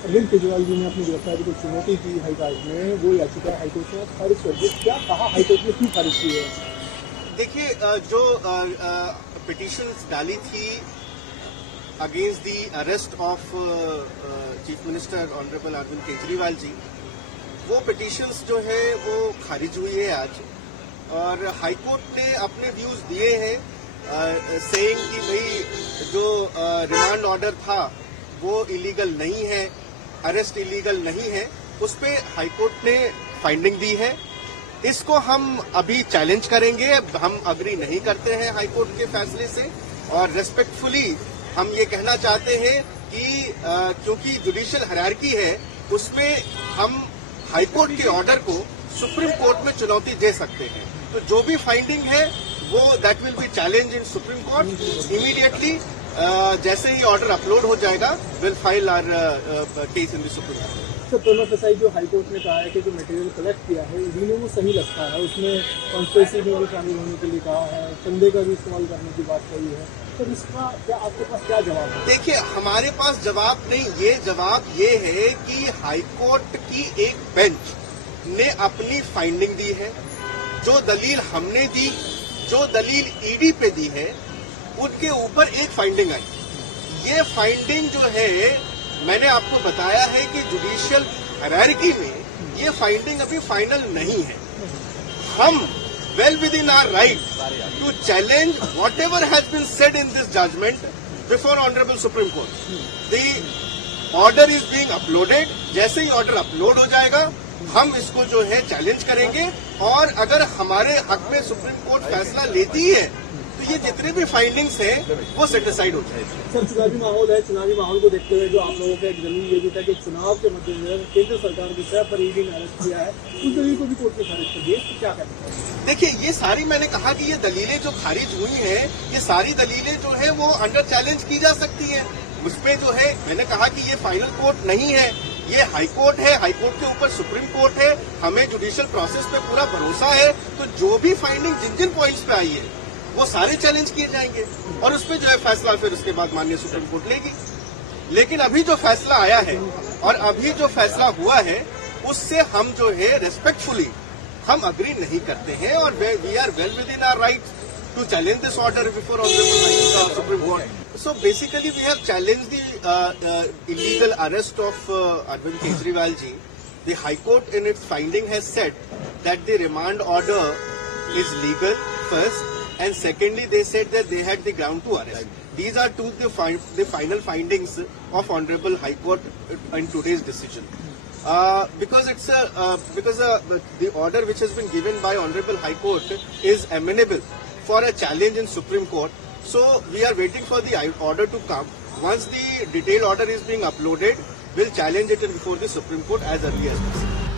अरविंद केजरीवाल जी ने अपनी गिरफ्तारी को चुनौती की हाईकोर्ट में, वो याचिका हाईकोर्ट ने खारिज कर दी। क्या कहा हाईकोर्ट ने, क्यों खारिज की है? देखिए, जो पिटीशंस डाली थी against the arrest of chief minister honourable Arvind Kejriwal ji, वो पिटीशंस जो है वो खारिज हुई है आज। और हाईकोर्ट ने अपने व्यूज दिए हैं, सेइंग कि भाई जो रिमांड ऑर्डर था वो इलीगल नहीं है, अरेस्ट इलीगल नहीं है, उस पे हाईकोर्ट ने फाइंडिंग दी है। इसको हम अभी चैलेंज करेंगे। हम अग्री नहीं करते हैं हाईकोर्ट के फैसले से, और रेस्पेक्टफुली हम ये कहना चाहते हैं कि क्योंकि जुडिशियल हायरार्की है, उसमें हम हाईकोर्ट के ऑर्डर को सुप्रीम कोर्ट में चुनौती दे सकते हैं। तो जो भी फाइंडिंग है वो that will be challenge in supreme court immediately. जैसे ही ऑर्डर अपलोड हो जाएगा, will file our case in the supreme court. Sir, प्रेमा फसाई जो हाईकोर्ट ने कहा है कि जो मटेरियल कलेक्ट किया है इन्होंने वो सही लगता है, उसमें कॉन्स्पिरेसी में भी शामिल होने के लिए कहा है, चंदे का भी इस्तेमाल करने की बात कही है। सर, इसका क्या आपके पास क्या जवाब है? देखिए, हमारे पास जवाब नहीं, ये जवाब ये है कि हाईकोर्ट की एक बेंच ने अपनी फाइंडिंग दी है। जो दलील हमने दी, जो दलील ईडी पे दी है, उनके ऊपर एक फाइंडिंग आई। ये फाइंडिंग जो है, मैंने आपको बताया है कि जुडिशियल हायरार्की में ये फाइंडिंग अभी फाइनल नहीं है। हम well within our right to challenge whatever has been said in this judgment before honourable Supreme Court. The order is being uploaded. जैसे ही ऑर्डर अपलोड हो जाएगा, हम इसको जो है चैलेंज करेंगे, और अगर हमारे हक में सुप्रीम कोर्ट फैसला लेती है तो ये जितने भी फाइंडिंग्स हैं वो सेटिस्फाइड हो जाएगी। सर, चुनावी माहौल है, चुनावी माहौल को देखते हुए जो आप लोगों का एक दलील ये भी था कि चुनाव के मद्देनजर केंद्र सरकार की तरफ पर ईडी ने अरेस्ट किया है, उस दलील को भी कोर्ट ने खारिज कर दिया। तो क्या कहना है? देखिए, ये सारी, मैंने कहा कि ये दलीलें जो खारिज हुई हैं, ये सारी दलीलें जो है वो अंडर चैलेंज की जा सकती है। उसमें जो है, मैंने कहा कि ये फाइनल कोर्ट नहीं है, ये हाई कोर्ट है। हाई कोर्ट के ऊपर सुप्रीम कोर्ट है। हमें जुडिशियल प्रोसेस पे पूरा भरोसा है। तो जो भी फाइंडिंग जिन जिन पॉइंट्स पे आई है वो सारे चैलेंज किए जाएंगे, और उस पर जो है फैसला फिर उसके बाद माननीय सुप्रीम कोर्ट लेगी। लेकिन अभी जो फैसला आया है और अभी जो फैसला हुआ है, उससे हम जो है रेस्पेक्टफुली हम अग्री नहीं करते हैं, और we are well within our right to challenge this order before Honorable Supreme Court. So basically we have challenged the illegal arrest of Arvind Kejriwal ji. The High Court in its finding has said that the remand order is legal first, and secondly they said that they had the ground to arrest. These are the final findings of Honorable High Court in today's decision. Because the order which has been given by Honorable High Court is amenable for a challenge in Supreme Court. So we are waiting for the order to come. Once the detailed order is being uploaded, we'll challenge it before the Supreme Court as early as possible.